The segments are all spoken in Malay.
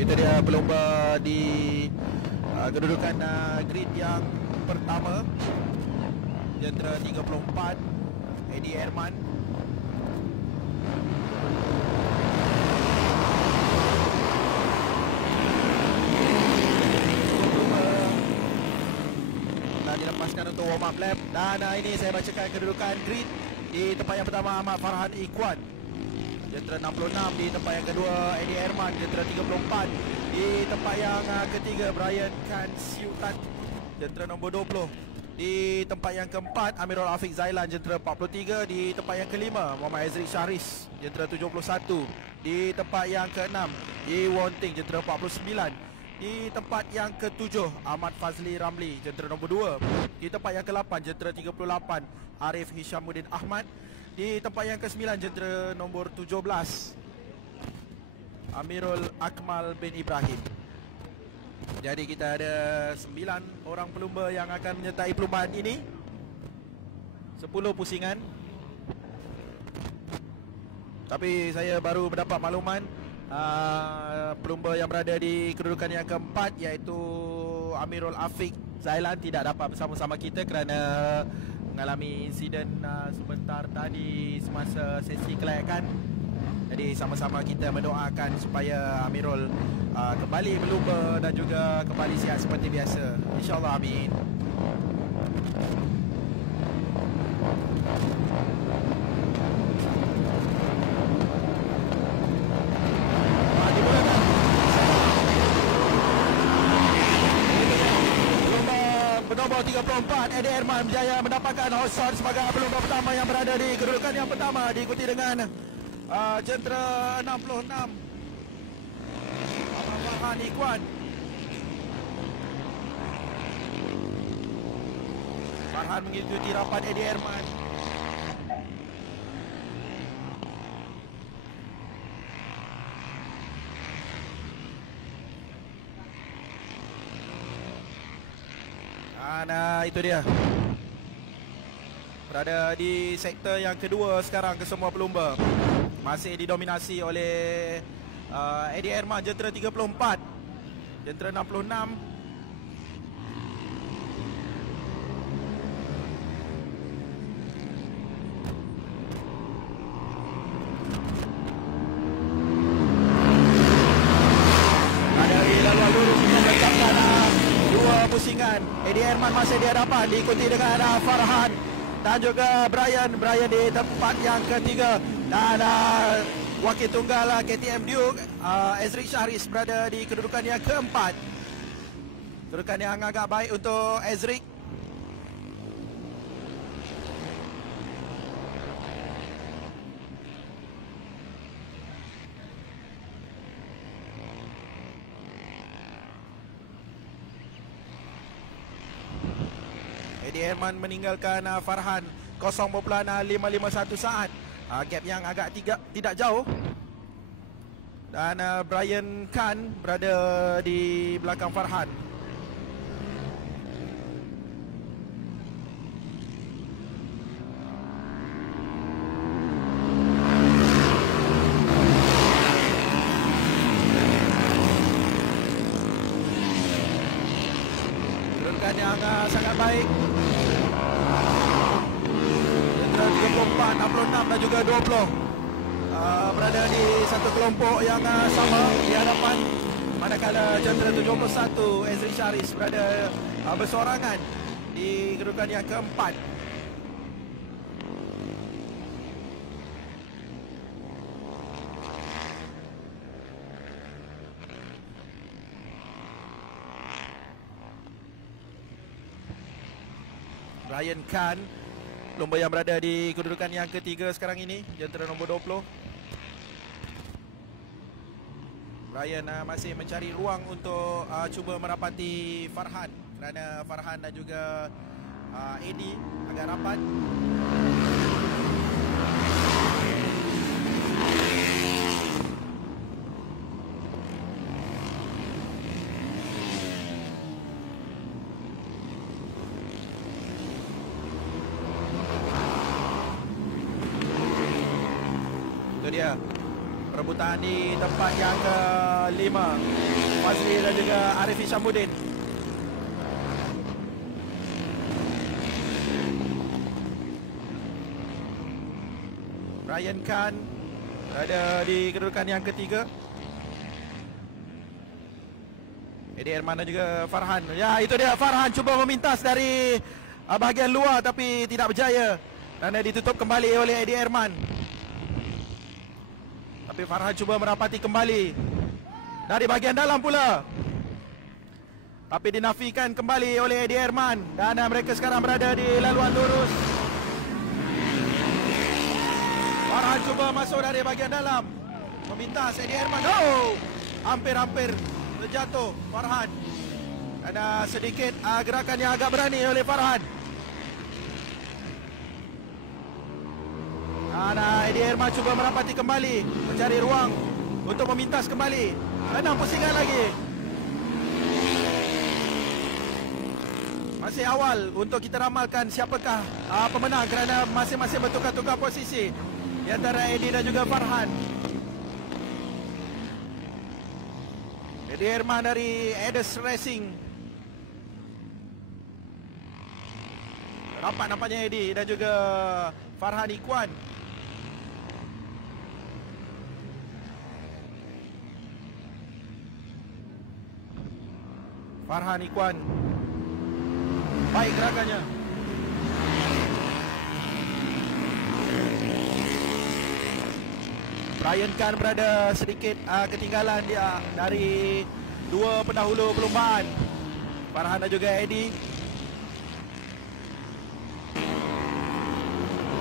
Itu dia pelumba di kedudukan grid yang pertama. Jentera 34 Eddie Herman. Dilepaskan untuk warm up lap. Dan ini saya bacakan kedudukan grid. Di tempat yang pertama Ahmad Farhan Ikhwan, jentera 66. Di tempat yang kedua Eddie Herman, jentera 34. Di tempat yang ketiga Brian Khan Siutan, jentera nombor 20. Di tempat yang keempat Amirul Afiq Zailan, jentera 43. Di tempat yang kelima Muhammad Ezri Syahris, jentera 71. Di tempat yang keenam Yi Wonting, jentera 49. Di tempat yang ketujuh Ahmad Fazli Ramli, jentera nombor 2. Di tempat yang ke-8 jentera 38 Arif Hishamuddin Ahmad. Di tempat yang ke-9 jentera nombor 17 Amirul Akmal bin Ibrahim. Jadi kita ada 9 orang pelumba yang akan menyertai perlumbaan ini. 10 pusingan. Tapi saya baru mendapat makluman pelumba yang berada di kedudukan yang keempat, iaitu Amirul Afiq Zailan, tidak dapat bersama-sama kita kerana mengalami insiden sebentar tadi semasa sesi kelayakan. Jadi sama-sama kita mendoakan supaya Amirul kembali berlumba dan juga kembali sihat seperti biasa. InsyaAllah, amin. Nombor 34 Eddie Herman berjaya mendapatkan hosan sebagai pelumba pertama yang berada di kedudukan yang pertama, diikuti dengan jentera 66 Ahmad Farhan Ikhwan. Farhan mengikuti rapat Eddie Herman. Nah, itu dia. Berada di sektor yang kedua sekarang kesemua pelumba. Masih didominasi oleh Eddie Herman, jentera 34. Jentera 66 pusingan. Eddie Herman masih di hadapan, diikuti dengan Farhan dan juga Brian di tempat yang ketiga. Dan wakil tunggal KTM Duke Ezri Syahris berada di kedudukan yang keempat. Kedudukan yang agak baik untuk Ezri. Eddie Herman meninggalkan Farhan 0.551 saat. Gap yang agak tidak jauh. Dan Brian Khan berada di belakang Farhan. Kedudukan yang sangat baik. 34, 66 dan juga 20 berada di satu kelompok yang sama di hadapan. Manakala jentera 71 Ezri Syahris berada bersorangan di kedudukan yang keempat. Brian Khan, lomba yang berada di kedudukan yang ketiga sekarang ini, jentera nombor 20. Brian masih mencari ruang untuk cuba merapati Farhan, kerana Farhan dan juga Eddie agak rapat. Dia Perebutan di tempat yang ke-5, Fazli dan juga Arif Hishamuddin. Ryan Khan berada di kedudukan yang ketiga. Eddie Herman dan juga Farhan. Ya, itu dia, Farhan cuba memintas dari bahagian luar tapi tidak berjaya. Dan ditutup kembali oleh Eddie Herman. Tapi Farhan cuba merapati kembali dari bahagian dalam pula, tapi dinafikan kembali oleh Eddie Herman. Dan mereka sekarang berada di laluan lurus. Farhan cuba masuk dari bahagian dalam, memintas Eddie Herman. Oh, hampir-hampir terjatuh Farhan. Ada sedikit gerakan yang agak berani oleh Farhan. Eddie Herman cuba merapati kembali, mencari ruang untuk memintas kembali. 6 pusingan lagi. Masih awal untuk kita ramalkan siapakah pemenang kerana masing-masing bertukar-tukar posisi di antara Eddie dan juga Farhan. Eddie Herman dari Edes Racing. Rapat nampaknya Eddie dan juga Farhan Ikhwan. Farhan Ikhwan, baik gerakannya. Ryan Khan berada sedikit ketinggalan dia dari dua pendahulu perlombaan, Farhan dan juga Eddie.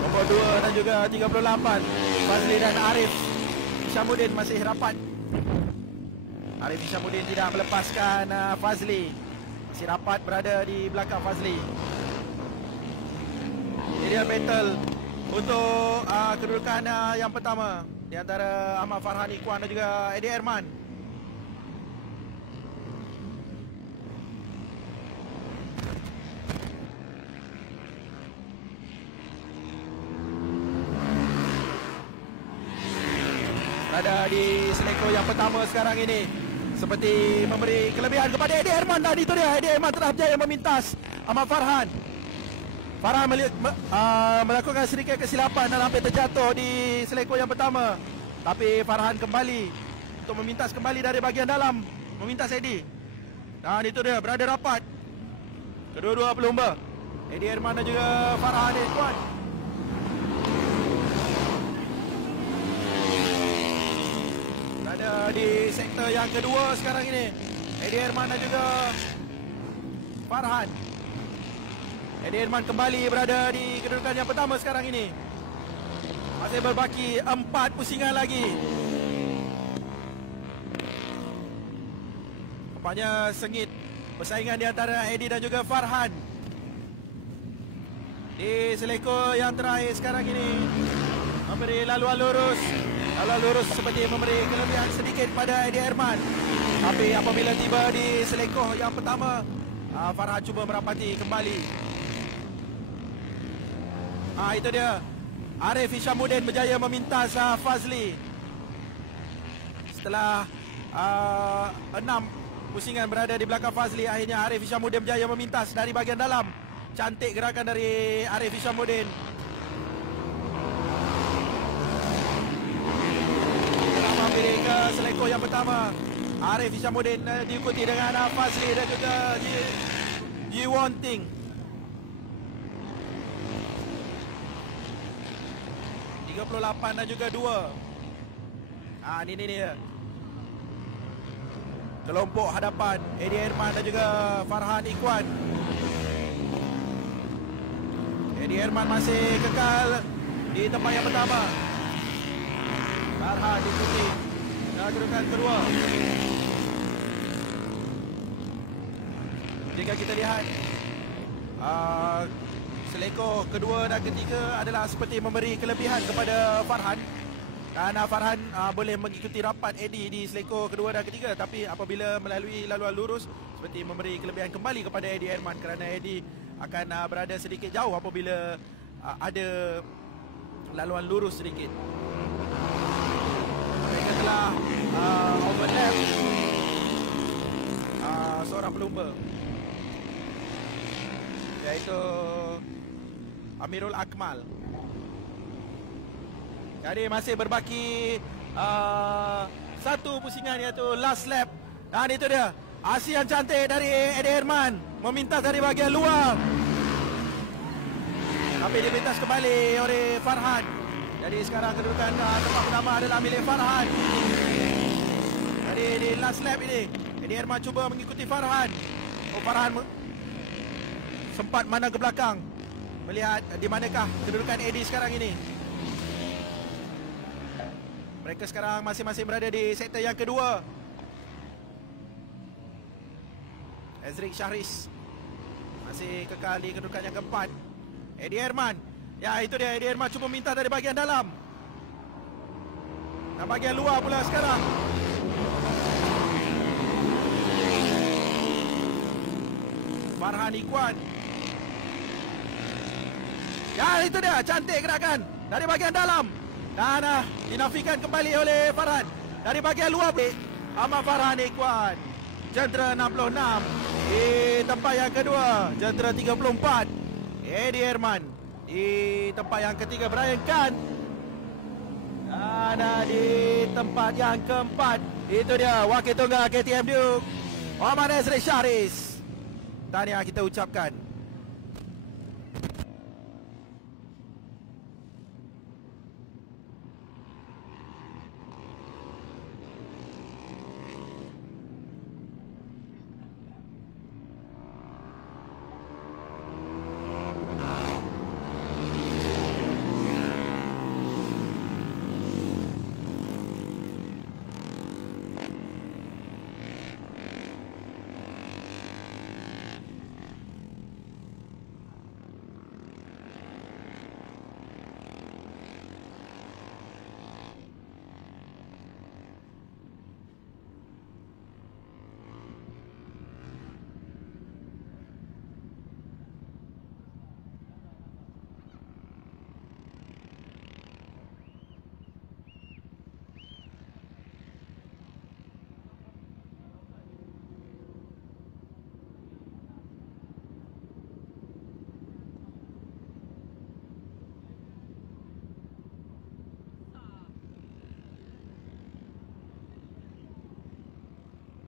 Nombor 2 dan juga 38, Fazli dan Arif Hishamuddin masih rapat. Arif Hishamuddin tidak melepaskan Fazli. Masih rapat berada di belakang Fazli. Ideal battle untuk kedudukan yang pertama di antara Ahmad Farhan Ikhwan dan juga Eddie Herman. Berada di seleko yang pertama sekarang ini, seperti memberi kelebihan kepada Eddie Herman. Tadi itu dia, Eddie Herman telah berjaya memintas Ahmad Farhan. Farhan melakukan sedikit kesilapan dan hampir terjatuh di seleko yang pertama. Tapi Farhan kembali untuk memintas kembali dari bahagian dalam, memintas Eddie. Dan itu dia, berada rapat kedua-dua pelumba, Eddie Herman dan juga Farhan Ikhwan. Berada di sektor yang kedua sekarang ini, Eddie Herman dan juga Farhan. Eddie Herman kembali berada di kedudukan yang pertama sekarang ini. Masih berbaki 4 pusingan lagi. Nampaknya sengit persaingan di antara Eddie dan juga Farhan. Di seleko yang terakhir sekarang ini, memberi laluan lurus. Laluan lurus seperti memberi kelebihan sedikit pada Eddie Herman. Tapi apabila tiba di seleko yang pertama, Farhan cuba merapati kembali. Itu dia, Arif Hishamuddin berjaya memintas Fazli. Setelah 6 pusingan berada di belakang Fazli, akhirnya Arif Hishamuddin berjaya memintas dari bahagian dalam. Cantik gerakan dari Arif Hishamuddin. Ke seleko yang pertama, Arif Hishamuddin diikuti dengan Fazli dan juga Ji Won Ting. Dan juga 2. Ini dia kelompok hadapan Eddie Herman dan juga Farhan Ikhwan. Eddie Herman masih kekal di tempat yang pertama. Farhan diikuti kedudukan kedua. Jika kita lihat seleko kedua dan ketiga adalah seperti memberi kelebihan kepada Farhan. Dan Farhan boleh mengikuti rapat Eddie di seleko kedua dan ketiga. Tapi apabila melalui laluan lurus, seperti memberi kelebihan kembali kepada Eddie Herman, kerana Eddie akan berada sedikit jauh apabila ada laluan lurus sedikit. Mereka telah overlap seorang pelumba, iaitu Amirul Akmal. Jadi masih berbaki satu pusingan, iaitu last lap. Dan itu dia aksi yang cantik dari Eddie Herman, memintas dari bahagian luar, tapi dipintas kembali oleh Farhan. Jadi sekarang kedudukan tempat pertama adalah milik Farhan. Jadi di last lap ini Eddie Herman cuba mengikuti Farhan. Farhan sempat mana ke belakang, melihat di manakah kedudukan Eddie sekarang ini. Mereka sekarang masing-masing berada di sektor yang kedua. Ezrik Syahris masih kekal di kedudukan yang keempat. Eddie Herman, ya itu dia, Eddie Herman cuba minta dari bahagian dalam dan bahagian luar pula sekarang. Farhan Ikhwan, ya itu dia, cantik gerakan dari bahagian dalam dan dinafikan kembali oleh Farhan dari bahagian luar. Ahmad Farhan Ikhwan, Jentera 66 di tempat yang kedua, Jentera 34 Eddie Herman di tempat yang ketiga, Brian Khan. Dan di tempat yang keempat, itu dia wakil tunggal KTM Duke, Muhammad Ezri Syahris. Tahniah kita ucapkan.